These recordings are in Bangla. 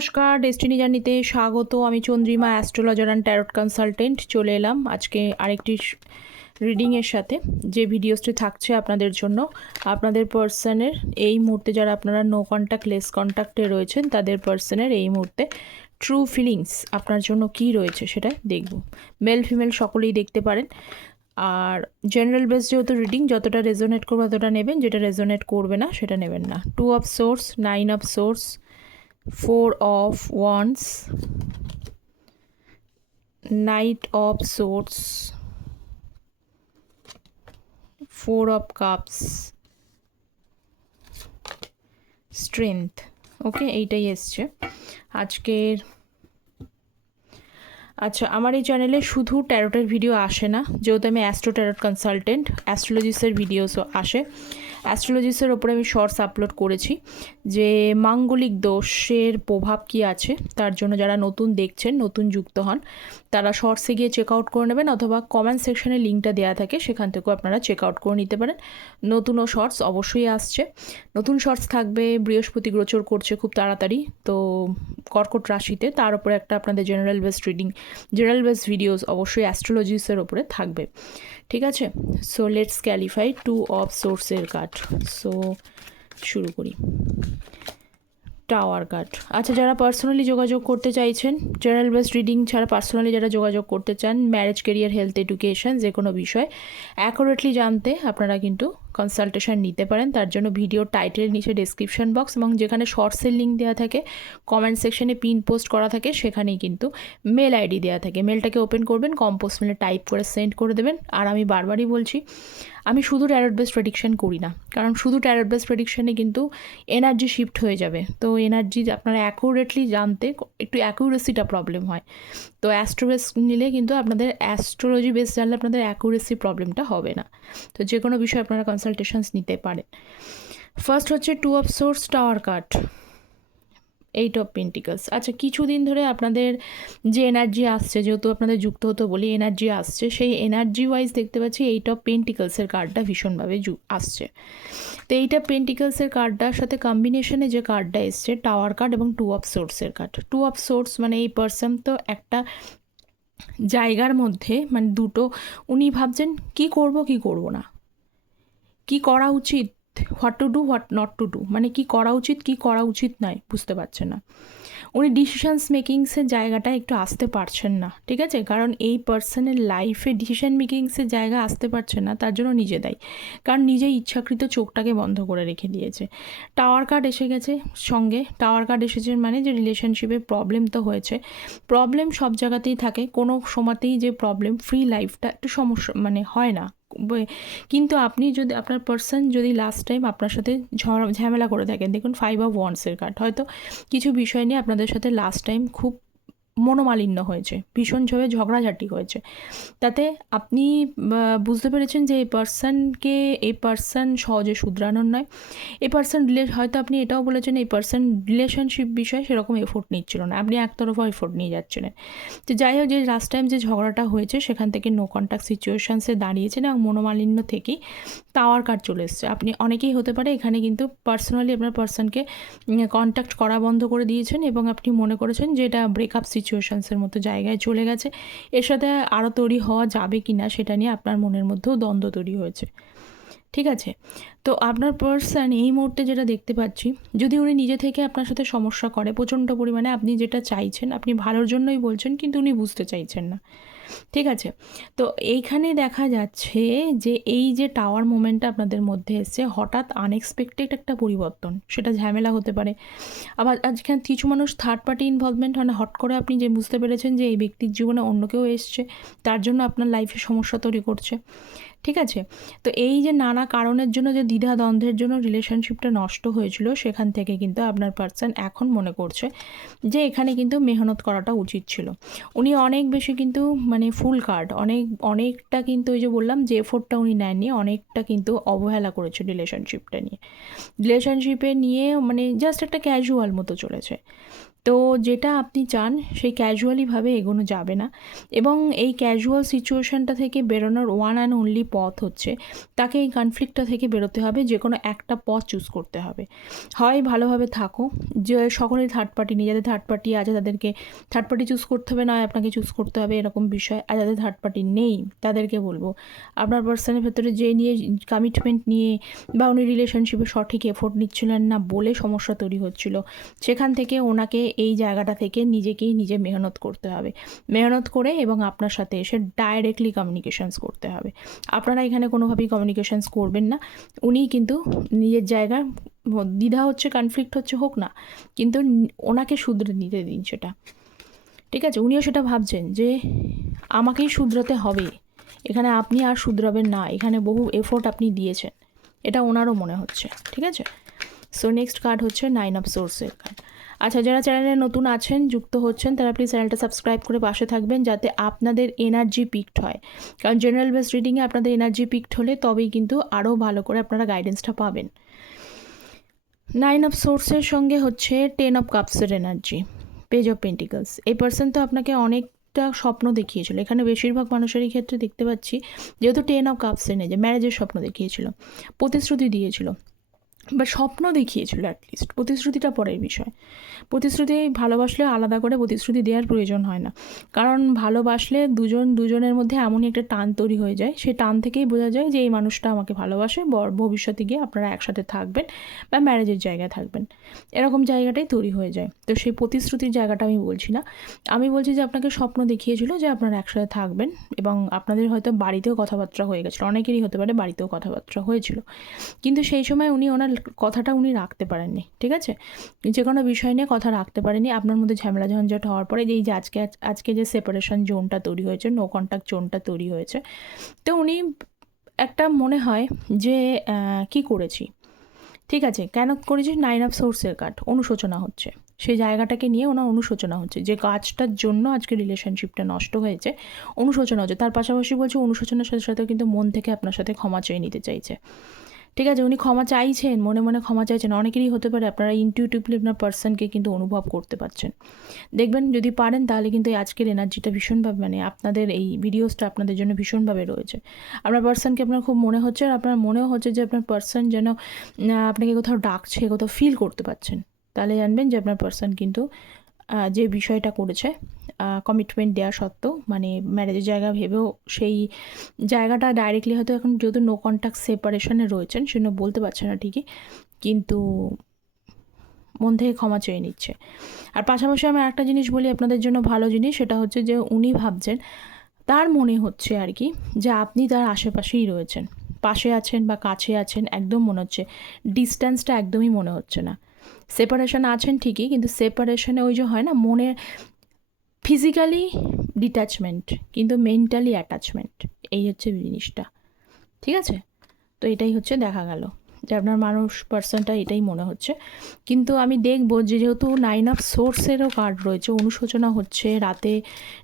নমস্কার, ডেস্টিনি জার্নিতে স্বাগত। আমি Chandrima, astrologer and tarot consultant. চলে এলাম আজকে আরেকটি রিডিংয়ের সাথে, যে ভিডিওসটি থাকছে আপনাদের জন্য। আপনাদের পার্সনের এই মুহূর্তে, যারা আপনারা নো কন্ট্যাক্ট লেস কন্ট্যাক্টে রয়েছেন, তাদের পার্সনের এই মুহূর্তে ট্রু ফিলিংস আপনার জন্য কি রয়েছে সেটা দেখব। মেল ফিমেল সকলেই দেখতে পারেন। আর জেনারেল বেস যেহেতু রিডিং, যতটা রেজোনেট করবে ততটা নেবেন, যেটা রেজোনেট করবে না সেটা নেবেন না। 2 of swords, 9 of swords, 4 of wands, knight of swords, 4 of cups, strength। ওকে, এইটাই এসছে আজকের। আচ্ছা, আমার এই চ্যানেলে শুধু ট্যারোটের ভিডিও আসে না, যেহেতু আমি অ্যাস্ট্রো ট্যারট কনসালটেন্ট। অ্যাস্ট্রোলজিসের ভিডিওসও আসে। অ্যাস্ট্রোলজিসের ওপরে আমি শর্টস আপলোড করেছি যে মাঙ্গলিক দোষের প্রভাব কী আছে, তার জন্য যারা নতুন দেখছেন, নতুন যুক্ত হন, তারা শর্টসে গিয়ে চেক আউট করে নেবেন, অথবা কমেন্ট সেকশনে লিঙ্কটা দেওয়া থাকে, সেখান থেকেও আপনারা চেক আউট করে নিতে পারেন। নতুনও শর্টস অবশ্যই আসছে। নতুন শর্টস থাকবে, বৃহস্পতি গোচর করছে খুব তাড়াতাড়ি, তো কর্কট রাশিতে, তার উপরে একটা আপনাদের general based reading, general based videos অবশ্যই অ্যাস্ট্রোলজিসের ওপরে থাকবে। ঠিক আছে, সো লেটস ক্যালিফাই 2 অফ সোর্সের কার্ড। সো শুরু করি। Tower card. আচ্ছা, যারা পার্সোনালি যোগাযোগ করতে চাইছেন, জেনারেল বেসড রিডিং ছাড়া পার্সোনালি যারা যোগাযোগ করতে চান, ম্যারেজ, কেরিয়ার, হেলথ, এডুকেশন, যে কোনো বিষয় অ্যাকুরেটলি জানতে আপনারা কিন্তু কনসালটেশন নিতে পারেন। তার জন্য ভিডিও টাইটেলের নিচে ডেসক্রিপশন বক্স এবং যেখানে শর্টসের লিঙ্ক দেওয়া থাকে, কমেন্ট সেকশনে পিন পোস্ট করা থাকে, সেখানেই কিন্তু মেল আইডি দেওয়া থাকে। মেলটাকে ওপেন করবেন, কম্পোস্ট মেলে টাইপ করে সেন্ড করে দেবেন। আর আমি বারবারই বলছি, আমি শুধু ট্যারট বেসড প্রেডিকশন করি না, কারণ শুধু ট্যারট বেসড প্রেডিকশনে কিন্তু এনার্জি শিফট হয়ে যাবে। তো এনার্জি আপনারা অ্যাকুরেটলি জানতে একটু অ্যাকুরেসিটা প্রবলেম হয়। তো অ্যাস্ট্রো বেস নিলে কিন্তু আপনাদের, অ্যাস্ট্রোলজি বেস জানলে আপনাদের অ্যাকুরেসি প্রবলেমটা হবে না। তো যে কোনো বিষয়ে আপনারা কনসালটেশনস নিতে পারেন। ফার্স্ট হচ্ছে 2 of swords, tower card, 8 of pentacles. আচ্ছা, কিছুদিন ধরে আপনাদের যে এনার্জি আসছে, যেহেতু আপনাদের যুক্ত হতে বলি, এনার্জি আসছে, সেই এনার্জি ওয়াইজ দেখতে পাচ্ছি 8 অফ পেন্টিকলসের কার্ডটা ভীষণভাবে আসছে। তো 8 অফ পেন্টিকলসের কার্ডটার সাথে কম্বিনেশনে যে কার্ডটা এসছে, টাওয়ার কার্ড এবং 2 অফ সোর্সের কার্ড। 2 অফ সোর্স মানে এই পার্সন তো একটা জায়গার মধ্যে, মানে দুটো, উনি ভাবছেন কি করব কি করব না, কি করা উচিত, what to do what not to do, মানে কি করা উচিত কি করা উচিত নয় বুঝতে পারছেন না। উনি ডিসিশানস মেকিংসের জায়গাটা একটু আসতে পারছেন না। ঠিক আছে, কারণ এই পার্সনের লাইফে ডিসিশন মেকিংসের জায়গা আসতে পারছেন না, তার জন্য নিজে দায়ী, কারণ নিজে ইচ্ছাকৃত চোখটাকে বন্ধ করে রেখে দিয়েছে। টাওয়ার কার্ড এসে গেছে সঙ্গে। টাওয়ার কার্ড এসেছে মানে যে রিলেশনশিপে প্রবলেম তো হয়েছে। প্রবলেম সব জায়গাতেই থাকে, কোনো সময়তেই যে প্রবলেম ফ্রি লাইফটা একটু সমস্যা মানে হয় না। কিন্তু আপনি যদি, আপনার পার্সন যদি লাস্ট টাইম আপনার সাথে ঝামেলা করে থাকেন, দেখুন 5 অফ ওয়ান্ডসের কার্ড, হয়তো কিছু বিষয় নিয়ে আপনাদের সাথে লাস্ট টাইম খুব মনোমালিন্য হয়েছে, ভীষণভাবে ঝগড়াঝাটি হয়েছে, তাতে আপনি বুঝতে পেরেছেন যে এই পার্সন সহজে শুধরানোর নয়। এই পার্সন হয়তো আপনি এটাও বলেছেন এই পার্সন রিলেশনশিপ বিষয়ে সেরকম এফোর্ট নিচ্ছিল না, আপনি একতরফা এফোর্ট নিয়ে যাচ্ছিলেন। তো যাই হোক, যে লাস্ট টাইম যে ঝগড়াটা হয়েছে সেখান থেকে নো কন্ট্যাক্ট সিচুয়েশানসে দাঁড়িয়েছেন এবং মনোমালিন্য থেকেই টাওয়ার কার্ড চলে এসছে। আপনি অনেকেই হতে পারে এখানে কিন্তু পার্সোনালি আপনার পার্সনকে কন্ট্যাক্ট করা বন্ধ করে দিয়েছেন এবং আপনি মনে করেছেন যে এটা ব্রেকআপ সিচুয়েশানসের মতো জায়গায় চলে গেছে। এর সাথে আরও তৈরি হওয়া যাবে কি না সেটা নিয়ে আপনার মনের মধ্যেও দ্বন্দ্ব তৈরি হয়েছে। ঠিক আছে, তো আপনার পার্সন এই মুহূর্তে যেটা দেখতে পাচ্ছি, যদি উনি নিজে থেকে আপনার সাথে সমস্যা করে প্রচণ্ড পরিমাণে, আপনি যেটা চাইছেন, আপনি ভালোর জন্যই বলছেন, কিন্তু উনি বুঝতে চাইছেন না। ঠিক আছে, তো এইখানে দেখা যাচ্ছে যে এই যে টাওয়ার মোমেন্টটা আপনাদের মধ্যে এসছে, হঠাৎ আনএক্সপেক্টেড একটা পরিবর্তন, সেটা ঝামেলা হতে পারে। আবার আজকে কিছু মানুষ থার্ড পার্টি ইনভলভমেন্ট, মানে হট করে আপনি যে বুঝতে পেরেছেন যে এই ব্যক্তির জীবনে অন্য কেউ এসছে, তার জন্য আপনার লাইফে সমস্যা তৈরি করছে। ঠিক আছে, তো এই যে নানা কারণের জন্য যে দ্বিধা দ্বন্দ্বের জন্য রিলেশনশিপটা নষ্ট হয়েছিল, সেখান থেকে কিন্তু আপনার পার্সন এখন মনে করছে যে এখানে কিন্তু মেহনত করাটা উচিত ছিল। উনি অনেক বেশি কিন্তু মানে ফুল কার্ড, অনেকটা কিন্তু ওই যে বললাম যে এফোর্টটা উনি নেননি, অনেকটা কিন্তু অবহেলা করেছে রিলেশনশিপে নিয়ে মানে জাস্ট একটা ক্যাজুয়াল মতো চলেছে। তো যেটা আপনি চান সেই ক্যাজুয়ালিভাবে এগোনো যাবে না, এবং এই ক্যাজুয়াল সিচুয়েশানটা থেকে বেরোনোর ওয়ান অ্যান্ড অনলি পথ হচ্ছে তাকে এই কনফ্লিক্টটা থেকে বেরোতে হবে, যে কোনো একটা পথ চুজ করতে হবে। হয় ভালোভাবে থাকো, যে সকলেই থার্ড পার্টি নিয়ে, যাদের থার্ড পার্টি আছে তাদেরকে থার্ড পার্টি চুজ করতে হবে, নয় আপনাকে চুজ করতে হবে, এরকম বিষয়। আর যাদের থার্ড পার্টি নেই তাদেরকে বলবো আপনার পার্সনের ভেতরে যে নিয়ে কমিটমেন্ট নিয়ে বা উনি রিলেশনশিপে সঠিক এফোর্ট নিচ্ছিলেন না বলে সমস্যা তৈরি হচ্ছিল, সেখান থেকে ওনাকে এই জায়গাটা থেকে নিজেকেই নিজে মেহনত করতে হবে, মেহনত করে এবং আপনার সাথে এসে ডাইরেক্টলি কমিউনিকেশানস করতে হবে। আপনারা এখানে কোনোভাবেই কমিউনিকেশানস করবেন না, উনিই কিন্তু নিজের জায়গায় দ্বিধা হচ্ছে, কনফ্লিক্ট হচ্ছে, হোক না, কিন্তু ওনাকে শুধরে নিতে দিন সেটা, ঠিক আছে? উনিও সেটা ভাবছেন যে আমাকেই শুধরাতে হবে, এখানে আপনি আর শুধরাবেন না, এখানে বহু এফোর্ট আপনি দিয়েছেন, এটা ওনারও মনে হচ্ছে, ঠিক আছে? সো নেক্সট কার্ড হচ্ছে 9 অফ সোর্সের কার্ড। আচ্ছা, যারা চ্যানেলে নতুন আছেন, যুক্ত হচ্ছেন, তারা প্লিজ চ্যানেলটা সাবস্ক্রাইব করে পাশে থাকবেন, যাতে আপনাদের এনার্জি পিকড হয়। কারণ জেনারেল বেস রিডিংয়ে আপনাদের এনার্জি পিকড হলে তবেই কিন্তু আরও ভালো করে আপনারা গাইডেন্সটা পাবেন। 9 অফ সোর্সের সঙ্গে হচ্ছে 10 অফ কাপসের এনার্জি, পেজ অফ পেন্টিকলস। এই পার্সন তো আপনাকে অনেকটা স্বপ্ন দেখিয়েছিল, এখানে বেশিরভাগ মানুষেরই ক্ষেত্রে দেখতে পাচ্ছি, যেহেতু 10 অফ কাপস এনে যে ম্যারেজের স্বপ্ন দেখিয়েছিল, প্রতিশ্রুতি দিয়েছিল বা স্বপ্ন দেখিয়েছিল, অ্যাটলিস্ট প্রতিশ্রুতিটা পরের বিষয়। প্রতিশ্রুতি ভালোবাসলে আলাদা করে প্রতিশ্রুতি দেওয়ার প্রয়োজন হয় না, কারণ ভালোবাসলে দুজনের মধ্যে এমনই একটা টান তৈরি হয়ে যায়, সেই টান থেকেই বোঝা যায় যে এই মানুষটা আমাকে ভালোবাসে, ভবিষ্যতে গিয়ে আপনারা একসাথে থাকবেন বা ম্যারেজের জায়গায় থাকবেন, এরকম জায়গাটাই তৈরি হয়ে যায়। তো সেই প্রতিশ্রুতির জায়গাটা আমি বলছি না, আমি বলছি যে আপনাকে স্বপ্ন দেখিয়েছিল যে আপনারা একসাথে থাকবেন, এবং আপনাদের হয়তো বাড়িতেও কথাবার্তা হয়ে গেছিলো, অনেকেরই হতে পারে বাড়িতেও কথাবার্তা হয়েছিল, কিন্তু সেই সময় উনি ওনার কথাটা উনি রাখতে পারেননি, ঠিক আছে? যে কোনো বিষয় নিয়ে কথা রাখতে পারেনি, আপনার মধ্যে ঝামেলা ঝঞ্ঝাট হওয়ার পরে যে আজকে যে সেপারেশন জোনটা তৈরি হয়েছে, নো কন্ট্যাক্ট জোনটা তৈরি হয়েছে, তো উনি একটা মনে হয় যে কি করেছি, ঠিক আছে, কেন করেছি? 9 অফ সোর্সের কার্ড, অনুশোচনা হচ্ছে, সেই জায়গাটাকে নিয়ে ওনার অনুশোচনা হচ্ছে, যে কাজটার জন্য আজকে রিলেশনশিপটা নষ্ট হয়েছে, অনুশোচনা হচ্ছে। তার পাশাপাশি বলছে অনুশোচনার সাথে সাথে কিন্তু মন থেকে আপনার সাথে ক্ষমা চেয়ে নিতে চাইছে, ঠিক আছে? উনি ক্ষমা চাইছেন, মনে মনে ক্ষমা চাইছেন, অনেকেরই হতে পারে, আপনারা ইনটিউটিভলি আপনার পার্সনকে কিন্তু অনুভব করতে পারছেন। দেখবেন যদি পারেন তাহলে কিন্তু এই আজকের এনার্জিটা ভীষণভাবে, মানে আপনাদের এই ভিডিওসটা আপনাদের জন্য ভীষণভাবে রয়েছে। আপনার পার্সনকে আপনার খুব মনে হচ্ছে, আর আপনার মনেও হচ্ছে যে আপনার পার্সন যেন আপনাকে কোথাও ডাকছে, কোথাও ফিল করতে পারছেন, তাহলে জানবেন যে আপনার পার্সন কিন্তু যে বিষয়টা করেছে, কমিটমেন্ট দেওয়া সত্ত্বেও, মানে ম্যারেজের জায়গা ভেবেও সেই জায়গাটা ডাইরেক্টলি হয়তো এখন যেহেতু নো কন্ট্যাক্ট সেপারেশনে রয়েছেন সেজন্য বলতে পারছে না ঠিকই, কিন্তু মন থেকে ক্ষমা চেয়ে নিচ্ছে। আর পাশাপাশি আমি আরেকটা জিনিস বলি আপনাদের জন্য, ভালো জিনিস, সেটা হচ্ছে যে উনি ভাবছেন, তার মনে হচ্ছে আর কি, যে আপনি তার আশেপাশেই রয়েছেন, পাশে আছেন বা কাছে আছেন, একদম মনে হচ্ছে, ডিস্ট্যান্সটা একদমই মনে হচ্ছে না। সেপারেশন আছেন ঠিকই, কিন্তু সেপারেশনে ওই যে হয় না, মনে ফিজিক্যালি ডিট্যাচমেন্ট কিন্তু মেন্টালি অ্যাটাচমেন্ট, এই হচ্ছে জিনিসটা, ঠিক আছে? তো এটাই হচ্ছে দেখা গেল যে আপনার পার্সনটা এটাই মনে হচ্ছে। কিন্তু আমি দেখবো যে যেহেতু 9 অফ সোর্সেরও কার্ড রয়েছে, অনুশোচনা হচ্ছে, রাতে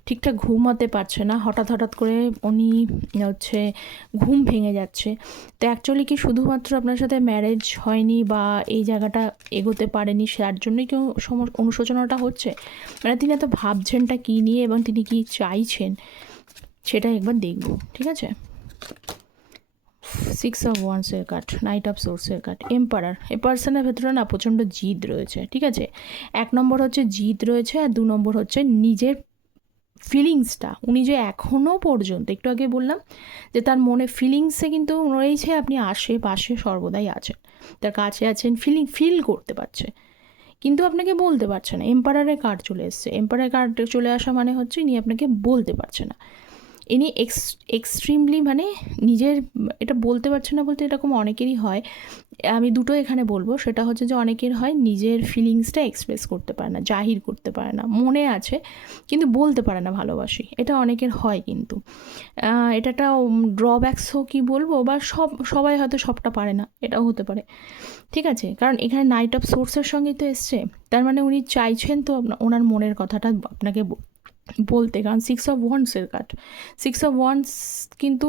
ঠিকঠাক ঘুমাতে পারছে না, হঠাৎ করে উনি হচ্ছে ঘুম ভেঙে যাচ্ছে। তো অ্যাকচুয়ালি কি শুধুমাত্র আপনার সাথে ম্যারেজ হয়নি বা এই জায়গাটা এগোতে পারেনি তার জন্যই কেউ অনুশোচনাটা হচ্ছে, মানে তিনি এত ভাবছেনটা কী নিয়ে এবং তিনি কী চাইছেন সেটা একবার দেখব, ঠিক আছে? 6 অফ ওয়ান্সের কার্ড, নাইট অফ সোর্সের কার্ড, এম্পারার। এই পার্সনের ভেতরে না প্রচণ্ড জিদ রয়েছে, ঠিক আছে? 1 নম্বর হচ্ছে জিদ রয়েছে, আর 2 নম্বর হচ্ছে নিজের ফিলিংসটা, উনি যে এখনও পর্যন্ত, একটু আগে বললাম যে তার মনে ফিলিংসে কিন্তু রয়েছে, আপনি আশেপাশে সর্বদাই আছেন, তার কাছে আছেন, ফিল করতে পারছে, কিন্তু আপনাকে বলতে পারছে না। এম্পারারের কার্ড চলে এসছে, এম্পারারের কার্ড চলে আসা মানে হচ্ছে ইনি আপনাকে বলতে পারছে না, ইনি এক্সট্রিমলি, মানে নিজের, এটা বলতে পারছে না বলতে এরকম অনেকেরই হয়, আমি দুটো এখানে বলবো, সেটা হচ্ছে যে অনেকের হয় নিজের ফিলিংসটা এক্সপ্রেস করতে পারে না, জাহির করতে পারে না, মনে আছে কিন্তু বলতে পারে না ভালোবাসি, এটা অনেকের হয়, কিন্তু এটা একটা ড্রব্যাকসও কি বলবো, বা সবাই হয়তো সবটা পারে না, এটাও হতে পারে, ঠিক আছে? কারণ এখানে নাইট অফ সোর্সের সঙ্গেই তো এসছে, তার মানে উনি চাইছেন তো ওনার মনের কথাটা আপনাকে বলতে, কারণ 6 অফ ওয়ান্ডসের কার্ড, 6 অফ ওয়ান্ডস কিন্তু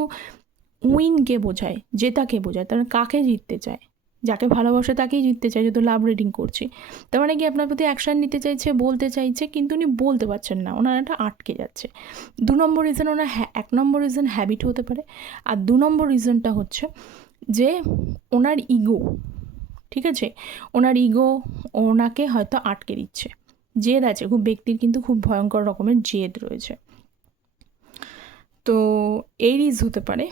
উইনকে বোঝায়, জেতাকে বোঝায়, তার কাকে জিততে চায়, যাকে ভালোবাসে তাকেই জিততে চাইছে, তো লাভ রিডিং করছি। তার মানে কি আপনার প্রতি অ্যাকশান নিতে চাইছে, বলতে চাইছে, কিন্তু উনি বলতে পারছেন না, ওনার একটা আটকে যাচ্ছে। 2 নম্বর রিজন ওনার 1 নম্বর রিজন হ্যাবিট হতে পারে, আর 2 নম্বর রিজনটা হচ্ছে যে ওনার ইগো। ঠিক আছে, ওনার ইগো ওনাকে হয়তো আটকে দিচ্ছে। জেদ আছে খুব, ব্যক্তির কিন্তু খুব ভয়ঙ্কর রকমের জেদ রয়েছে। তো এরিজ হতে পারে,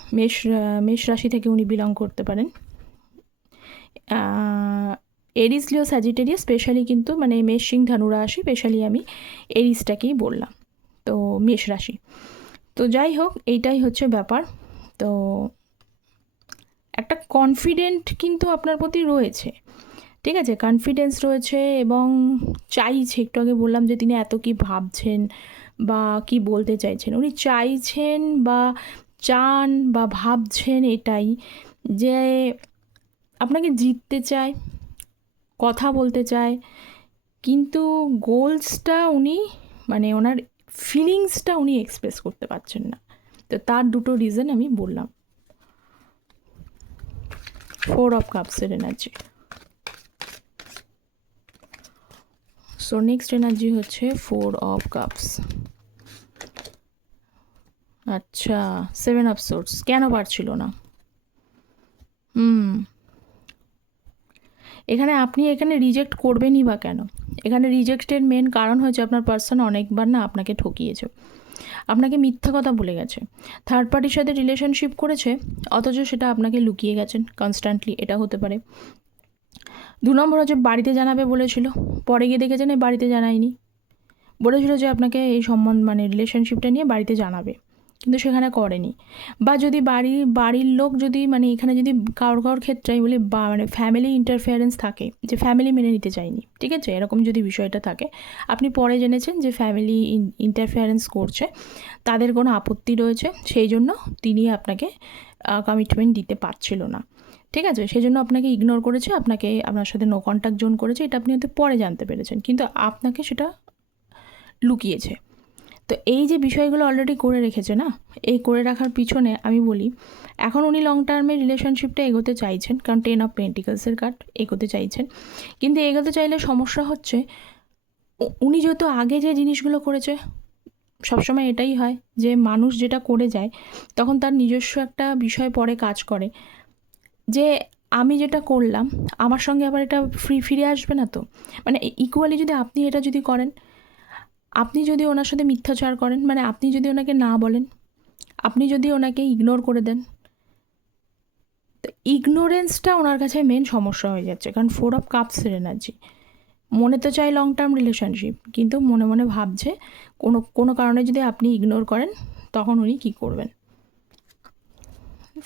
মেষ রাশি থেকে উনি বিলং করতে পারেন। এরিস, লিও, স্যাজিটেরিয়াস স্পেশালি, কিন্তু মানে মেষ, সিং, ধনু রাশি স্পেশালি আমি এরিসটাকেই বললাম, তো মেষ রাশি। তো যাই হোক, এইটাই হচ্ছে ব্যাপার। তো একটা কনফিডেন্ট কিন্তু আপনার প্রতি রয়েছে, ঠিক আছে, কনফিডেন্স রয়েছে এবং চাইছে, একটু আগে বললাম যে তিনি এত কি ভাবছেন বা কি বলতে চাইছেন, উনি চাইছেন বা চান বা ভাবছেন এটাই যে আপনাকে জিততে চায়, কথা বলতে চায়, কিন্তু গোলসটা উনি মানে ওনার ফিলিংসটা উনি এক্সপ্রেস করতে পারছেন না। তো তার দুটো রিজন আমি বললাম। 4 অফ কাপসের এনার্জি। সো নেক্সট এনার্জি হচ্ছে 4 অফ কাপস। আচ্ছা, 7 অফ সোর্স। কেন পারছিল না? এখানে রিজেক্ট করবেনই বা কেন? এখানে রিজেক্টের মেন কারণ হচ্ছে আপনার পার্সন অনেকবার না আপনাকে ঠকিয়েছে, আপনাকে মিথ্যা কথা বলে গেছে, থার্ড পার্টির সাথে রিলেশনশিপ করেছে, অথচ সেটা আপনাকে লুকিয়ে গেছেন কনস্ট্যান্টলি, এটা হতে পারে। 2 নম্বর হচ্ছে বাড়িতে জানাবে বলেছিল, পরে গিয়ে দেখেছেন বাড়িতে জানায়নি। বলেছিল যে আপনাকে এই সম্বন্ধ মানে রিলেশনশিপটা নিয়ে বাড়িতে জানাবে, কিন্তু সেখানে করেনি। বা যদি বাড়ির লোক যদি মানে এখানে যদি কারোর ক্ষেত্রে আমি বলি বা মানে ফ্যামিলি ইন্টারফেয়ারেন্স থাকে, যে ফ্যামিলি মেনে নিতে চায়নি, ঠিক আছে, এরকম যদি বিষয়টা থাকে, আপনি পরে জেনেছেন যে ফ্যামিলি ইন্টারফেয়ারেন্স করছে, তাদের কোনো আপত্তি রয়েছে, সেই জন্য তিনি আপনাকে কমিটমেন্ট দিতে পারছিল না, ঠিক আছে, সেই জন্য আপনাকে ইগনোর করেছে, আপনার সাথে নো কন্ট্যাক্ট জোন করেছে, এটা আপনি হয়তো পরে জানতে পেরেছেন, কিন্তু আপনাকে সেটা লুকিয়েছে। তো এই যে বিষয়গুলো অলরেডি করে রেখেছে না, এই করে রাখার পিছনে আমি বলি এখন উনি লং টার্মে রিলেশনশিপটা এগোতে চাইছেন, কারণ 10 অফ পেন্টিকলসের কার্ড, এগোতে চাইছেন, কিন্তু এগোতে চাইলে সমস্যা হচ্ছে উনি যেহেতু আগে যে জিনিসগুলো করেছে, সবসময় এটাই হয় যে মানুষ যেটা করে যায় তখন তার নিজস্ব একটা বিষয় পরে কাজ করে, যে আমি যেটা করলাম আমার সঙ্গে আবার এটা ফিরে আসবে না, তো মানে ইকুয়ালি যদি আপনি এটা যদি করেন, আপনি যদি ওনার সাথে মিথ্যাচার করেন, মানে আপনি যদি ওনাকে না বলেন, আপনি যদি ওনাকে ইগনোর করে দেন, তো ইগনোরেন্সটা ওনার কাছে মেন সমস্যা হয়ে যাচ্ছে, কারণ 4 অফ কাপসের এনার্জি। মনে তো চাই লং টার্ম রিলেশনশিপ, কিন্তু মনে মনে ভাবছে কোনো কারণে যদি আপনি ইগনোর করেন তখন উনি কী করবেন।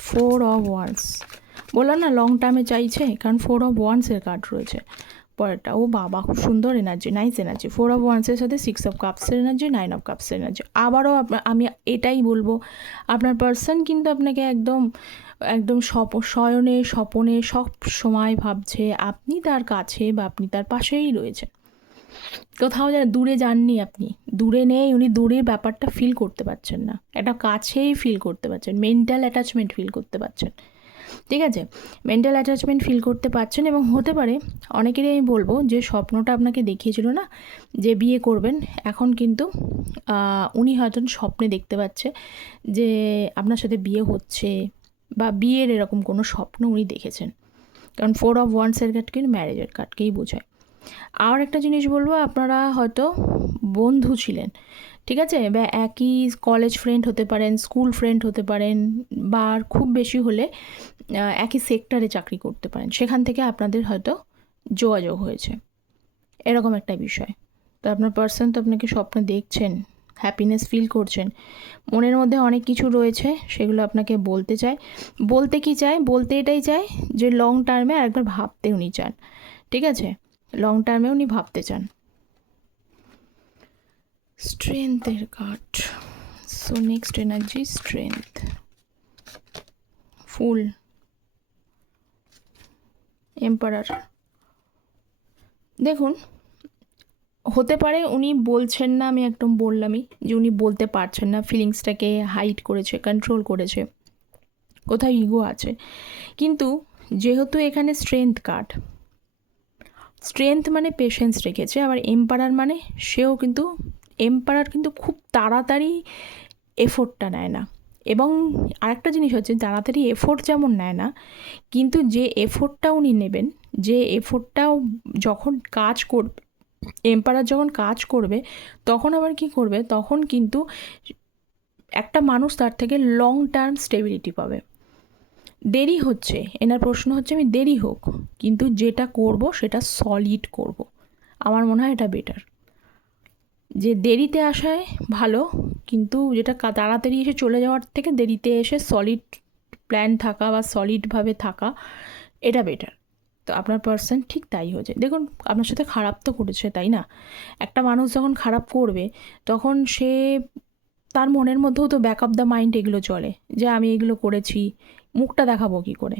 4 অফ ওয়ান্স, বললাম না লং টার্মে চাইছে, কারণ 4 অফ ওয়ান্সের কার্ড রয়েছে পরেরটা। ও বাবা, খুব সুন্দর এনার্জি, নাইস এনার্জি। 4 অফ ওয়ান্সের সাথে 6 অফ কাপসের এনার্জি, 9 অফ কাপসের এনার্জি। আবারও আমি এটাই বলবো, আপনার পার্সন কিন্তু আপনাকে একদম একদম শয়নে স্বপনে সব সময় ভাবছে আপনি তার কাছে বা আপনি তার পাশেই রয়েছেন, কোথাও যেন দূরে যাননি, আপনি দূরে নেই, উনি দূরের ব্যাপারটা ফিল করতে পারছেন না, একটা কাছেই ফিল করতে পারছেন, মেন্টাল অ্যাটাচমেন্ট ফিল করতে পারছেন, ঠিক আছে, মেন্টাল অ্যাটাচমেন্ট ফিল করতে পারছেন। এবং হতে পারে অনেকেরই আমি বলবো যে স্বপ্নটা আপনাকে দেখিয়েছিল না যে বিয়ে করবেন, এখন কিন্তু উনি হয়তো স্বপ্নে দেখতে পাচ্ছে যে আপনার সাথে বিয়ে হচ্ছে বা বিয়ের এরকম কোনো স্বপ্ন উনি দেখেছেন, কারণ 4 অফ ওয়ান্সের কার্ড কিন্তু ম্যারেজের কার্ডকেই বোঝায়। আর একটা জিনিস বলবো, আপনারা হয়তো বন্ধু ছিলেন, ঠিক আছে, বা একই কলেজ ফ্রেন্ড হতে পারেন, স্কুল ফ্রেন্ড হতে পারেন, বা খুব বেশি হলে একই সেক্টরে চাকরি করতে পারেন, সেখান থেকে আপনাদের হয়তো যোগাযোগ হয়েছে, এরকম একটা বিষয়। তো আপনার পার্সন তো আপনাকে স্বপ্ন দেখছেন, হ্যাপিনেস ফিল করছেন, মনের মধ্যে অনেক কিছু রয়েছে, সেগুলো আপনাকে বলতে চায়। বলতে এটাই চায় যে লং টার্মে আরেকবার ভাবতে উনি চান, ঠিক আছে, লং টার্মে উনি ভাবতে চান। স্ট্রেংথের card. So next energy strength, fool, emperor. দেখুন, হতে পারে উনি বলছেন না, আমি একদম বললামই যে উনি বলতে পারছেন না, ফিলিংসটাকে হাইড করেছে, কন্ট্রোল করেছে, কোথায় ইগো আছে, কিন্তু যেহেতু এখানে স্ট্রেংথ কার্ড, স্ট্রেংথ মানে পেশেন্স রেখেছে, আবার এম্পারার মানে সেও কিন্তু, এম্পারার কিন্তু খুব তাড়াতাড়ি এফোর্টটা নেয় না। এবং আরেকটা জিনিস হচ্ছে, তাড়াতাড়ি এফোর্ট যেমন নেয় না, কিন্তু যে এফোর্টটা উনি নেবেন, যে এফোর্টটাও যখন কাজ করবে, এম্পারার যখন কাজ করবে তখন আবার কি করবে, তখন কিন্তু একটা মানুষ তার থেকে লং টার্ম স্টেবিলিটি পাবে। দেরি হচ্ছে, এনার প্রশ্ন হচ্ছে আমি দেরি হোক, কিন্তু যেটা করব সেটা সলিড করব। আমার মনে হয় এটা বেটার। যে দেরিতে আসায় ভালো, কিন্তু যেটা তাড়াতাড়ি এসে চলে যাওয়ার থেকে দেরিতে এসে সলিড প্ল্যান থাকা বা সলিডভাবে থাকা, এটা বেটার। তো আপনার পার্সন ঠিক তাই হয়েছে। দেখুন, আপনার সাথে খারাপ তো করেছে, তাই না? একটা মানুষ যখন খারাপ করবে তখন সে, তার মনের মধ্যেও তো ব্যাক অফ দ্য মাইন্ড এগুলো চলে, যে আমি এগুলো করেছি, মুখটা দেখাবো কী করে?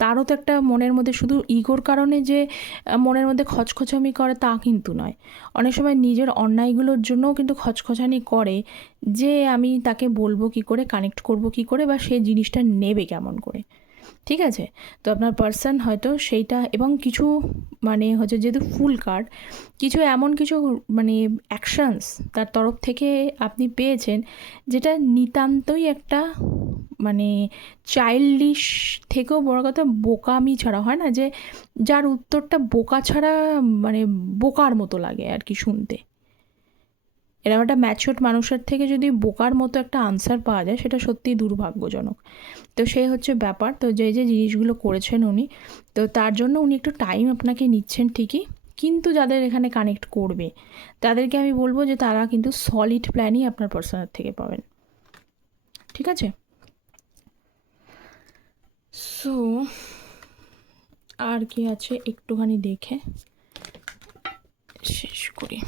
তারও তো একটা মনের মধ্যে, শুধু ইগোর কারণে যে মনের মধ্যে খচখচামি করে তা কিন্তু নয়। অনেক সময় নিজের অন্যায়গুলোর জন্যও কিন্তু খচখচানি করে, যে আমি তাকে বলবো কী করে, কানেক্ট করব কী করে, বা সে জিনিসটা নেবে কেমন করে। ঠিক আছে? তো আপনার পার্সন হয়তো সেইটা, এবং কিছু মানে হচ্ছে, যেহেতু ফুল কার্ড, কিছু এমন কিছু মানে অ্যাকশানস তার তরফ থেকে আপনি পেয়েছেন, যেটা নিতান্তই একটা মানে চাইল্ডিশ থেকেও বড় কথা বোকামি ছাড়া, হয় না যে যার উত্তরটা বোকা ছাড়া মানে বোকার মতো লাগে আর কি শুনতে। এরকম একটা ম্যাচিওর মানুষের থেকে যদি বোকার মতো একটা আনসার পাওয়া যায়, সেটা সত্যিই দুর্ভাগ্যজনক। তো সেই হচ্ছে ব্যাপার। তো যে যে জিনিসগুলো করেছেন উনি, তো তার জন্য উনি একটু টাইম আপনাকে নিচ্ছেন ঠিকই, কিন্তু যাদের এখানে কানেক্ট করবে তাদেরকে আমি বলবো যে তারা কিন্তু সলিড প্ল্যানই আপনার পার্সনের থেকে পাবেন। ঠিক আছে? সো আর কি আছে একটুখানি দেখে শেষ করি।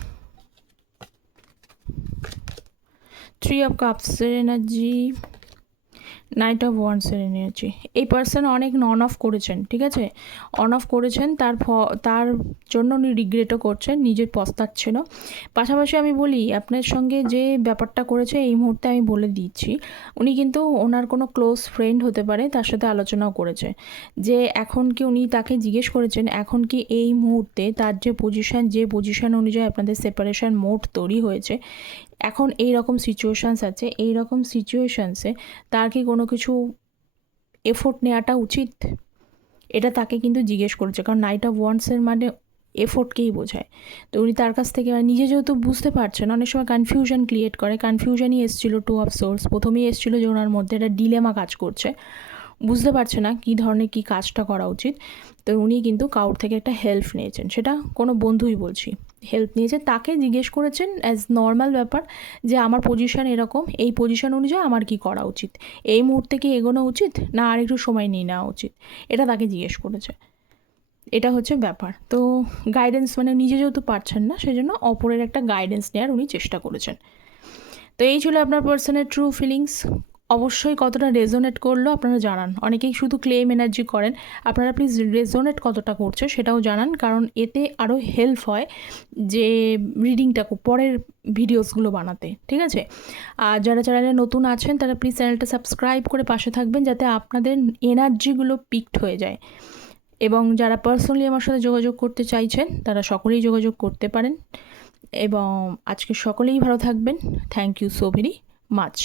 3 অফ কাপসের এনার্জি, নাইট অফ ওয়ান্ডসের এনার্জি। এই পার্সন অনেক অন অফ করেছেন, ঠিক আছে? অন অফ করেছেন, তার জন্য উনি রিগ্রেটও করছেন, নিজে পস্তাচ্ছেনও। পাশাপাশি আমি বলি, আপনার সঙ্গে যে ব্যাপারটা করেছে এই মুহূর্তে আমি বলে দিচ্ছি, উনি কিন্তু ওনার কোনো ক্লোজ ফ্রেন্ড হতে পারে, তার সাথে আলোচনাও করেছে যে এখন কি, উনি তাকে জিজ্ঞেস করেছেন এখন কি এই মুহূর্তে তার যে পজিশন অনুযায়ী আপনাদের সেপারেশন মোড তৈরি হয়েছে, এখন এই রকম সিচুয়েশানস আছে, এই রকম সিচুয়েশানসে তার কি কোনো কিছু এফোর্ট নেওয়াটা উচিত, এটা তাকে কিন্তু জিজ্ঞেস করেছে। কারণ নাইট অফ ওয়ান্ডসের মানে এফোর্টকেই বোঝায়। তো উনি তার কাছ থেকে মানে নিজে যেহেতু বুঝতে পারছেন, অনেক সময় কনফিউশন ক্রিয়েট করে, কনফিউশনই এসেছিলো 2 অফ সোর্স। প্রথমেই এসেছিলো যে ওনার মধ্যে একটা ডিলেমা কাজ করছে, বুঝতে পারছে না কী ধরনের কী কাজটা করা উচিত। তো উনি কিন্তু কাউর থেকে একটা হেল্প নিয়েছেন, সেটা কোনো বন্ধুই বলছি, হেল্প নিয়েছে, তাকে জিজ্ঞেস করেছেন অ্যাজ নর্মাল ব্যাপার, যে আমার পজিশন এরকম, এই পজিশন অনুযায়ী আমার কি করা উচিত, এই মুহূর্তে কি এগোনো উচিত, না আর একটু সময় নিয়ে নেওয়া উচিত, এটা তাকে জিজ্ঞেস করেছে। এটা হচ্ছে ব্যাপার। তো গাইডেন্স, মানে নিজে যেহেতু পারছেন না, সেজন্য অপরের একটা গাইডেন্স নেওয়ার উনি চেষ্টা করেছেন। তো এই ছিল আপনার পার্সনের ট্রু ফিলিংস। অবশ্যই কতটা রেজোনেট করলো আপনারা জানান। অনেকেই শুধু ক্লেম এনার্জি করেন, আপনারা প্লিজ রেজোনেট কতটা করছে সেটাও জানান, কারণ এতে আরও হেল্প হয় যে রিডিংটা পরের ভিডিওসগুলো বানাতে। ঠিক আছে? আর যারা চ্যানেলে নতুন আছেন তারা প্লিজ চ্যানেলটা সাবস্ক্রাইব করে পাশে থাকবেন, যাতে আপনাদের এনার্জিগুলো পিকড হয়ে যায়। এবং যারা পার্সোনালি আমার সাথে যোগাযোগ করতে চাইছেন তারা সকলেই যোগাযোগ করতে পারেন। এবং আজকে সকলেই ভালো থাকবেন। Thank you so very much.